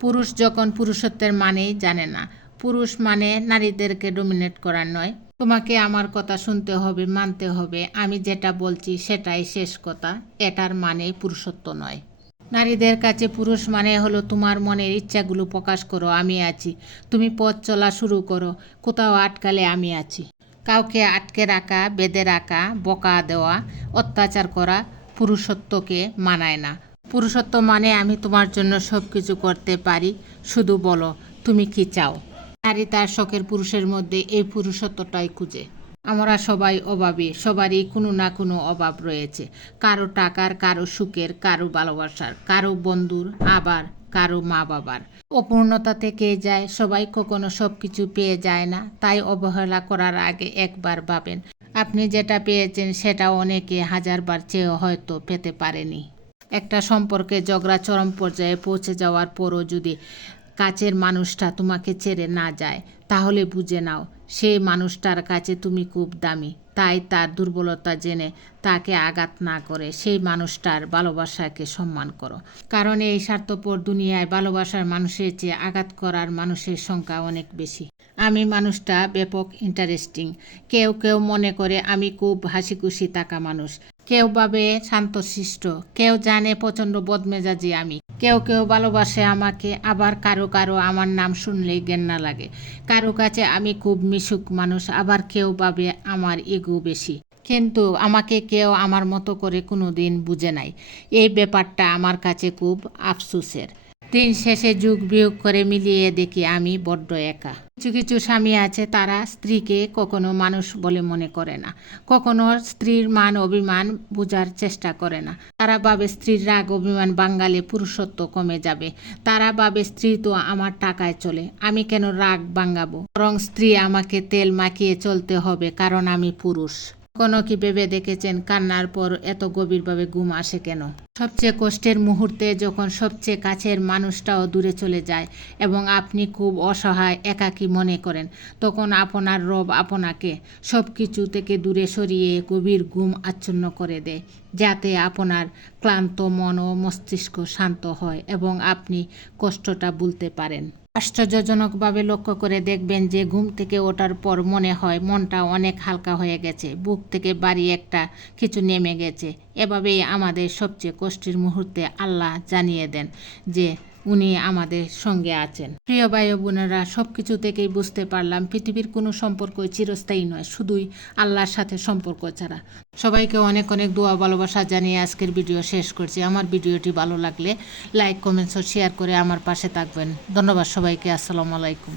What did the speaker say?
পুরুষ যখন পুরুষত্বের মানেই জানে না। পুরুষ মানে নারীদেরকে ডমিনেট করা নয়। তোমাকে আমার কথা শুনতে হবে, মানতে হবে, আমি যেটা বলছি সেটাই শেষ কথা, এটার মানে পুরুষত্ব নয়। নারীদের কাছে পুরুষ মানে হলো তোমার মনের ইচ্ছাগুলো প্রকাশ করো, আমি আছি। তুমি পথ চলা শুরু করো, কোথাও আটকালে আমি আছি। কাউকে আটকে রাখা, বেঁধে রাখা, বকা দেওয়া, অত্যাচার করা পুরুষত্বকে মানায় না। পুরুষত্ব মানে আমি তোমার জন্য সব কিছু করতে পারি, শুধু বলো তুমি কি চাও। নারী তার শখের পুরুষের মধ্যে এই পুরুষত্বটাই খুঁজে। আমরা সবাই অভাবী, সবারই কোনো না কোনো অভাব রয়েছে। কারো টাকার, কারো সুখের, কারো ভালোবাসার, কারো বন্ধুর, আবার কারো মা বাবার। অপূর্ণতা থেকে যায়, সবাই কখনো সব কিছু পেয়ে যায় না। তাই অবহেলা করার আগে একবার ভাবেন, আপনি যেটা পেয়েছেন সেটা অনেকে হাজারবার চেয়েও হয়তো পেতে পারেনি। একটা সম্পর্কে ঝগড়া চরম পর্যায়ে পৌঁছে যাওয়ার পরও যদি কাছের মানুষটা তোমাকে ছেড়ে না যায়, তাহলে বুঝে নাও সেই মানুষটার কাছে তুমি খুব দামি। তাই তার দুর্বলতা জেনে তাকে আঘাত না করে সেই মানুষটার ভালোবাসাকে সম্মান করো। কারণ এই স্বার্থপর দুনিয়ায় ভালোবাসার মানুষের চেয়ে আঘাত করার মানুষের সংখ্যা অনেক বেশি। আমি মানুষটা ব্যাপক ইন্টারেস্টিং। কেউ কেউ মনে করে আমি খুব হাসি খুশি থাকা মানুষ, কেউ ভাবে শান্তশিষ্ট, কেউ জানে প্রচণ্ড বদমেজাজি আমি। কেউ কেউ ভালোবাসে আমাকে, আবার কারো কারো আমার নাম শুনলেই ঘেন্না লাগে। কারো কাছে আমি খুব মিশুক মানুষ, আবার কেউ ভাবে আমার ইগো বেশি। কিন্তু আমাকে কেউ আমার মতো করে কোনো দিন বুঝে নাই। এই ব্যাপারটা আমার কাছে খুব আফসোসের। দিন শেষে যুগ বিয়োগ করে মিলিয়ে দেখি আমি বড্ড একা। কিছু কিছু স্বামী আছে, তারা স্ত্রীকে কখনো মানুষ বলে মনে করে না, কখনো স্ত্রীর মান অভিমান বোঝার চেষ্টা করে না। তারা ভাবে স্ত্রীর রাগ অভিমান বাঙ্গালে পুরুষত্ব কমে যাবে। তারা ভাবে স্ত্রী তো আমার টাকায় চলে, আমি কেন রাগ বাঙ্গাবো, বরং স্ত্রী আমাকে তেল মাখিয়ে চলতে হবে কারণ আমি পুরুষ। কোনো কি ভেবে দেখেছেন কান্নার পর এত গভীরভাবে ঘুম আসে কেন? সবচেয়ে কষ্টের মুহূর্তে যখন সবচেয়ে কাছের মানুষটাও দূরে চলে যায় এবং আপনি খুব অসহায়, একাকী মনে করেন, তখন আপনার রব আপনাকে সব কিছু থেকে দূরে সরিয়ে গভীর ঘুম আচ্ছন্ন করে দেয়, যাতে আপনার ক্লান্ত মন ও মস্তিষ্ক শান্ত হয় এবং আপনি কষ্টটা ভুলতে পারেন। আশ্চর্যজনকভাবে লক্ষ্য করে দেখবেন যে ঘুম থেকে ওঠার পর মনে হয় মনটা অনেক হালকা হয়ে গেছে, বুক থেকে ভারী একটা কিছু নেমে গেছে। এভাবেই আমাদের সবচেয়ে কষ্টের মুহূর্তে আল্লাহ জানিয়ে দেন যে উনি আমাদের সঙ্গে আছেন। প্রিয় ভাই ও বোনেরা, সব কিছু থেকেই বুঝতে পারলাম পৃথিবীর কোনো সম্পর্কই চিরস্থায়ী নয়, শুধুই আল্লাহর সাথে সম্পর্ক ছাড়া। সবাইকে অনেক অনেক দোয়া ভালোবাসা জানিয়ে আজকের ভিডিও শেষ করছি। আমার ভিডিওটি ভালো লাগলে লাইক, কমেন্টস ও শেয়ার করে আমার পাশে থাকবেন। ধন্যবাদ সবাইকে। আসসালামু আলাইকুম।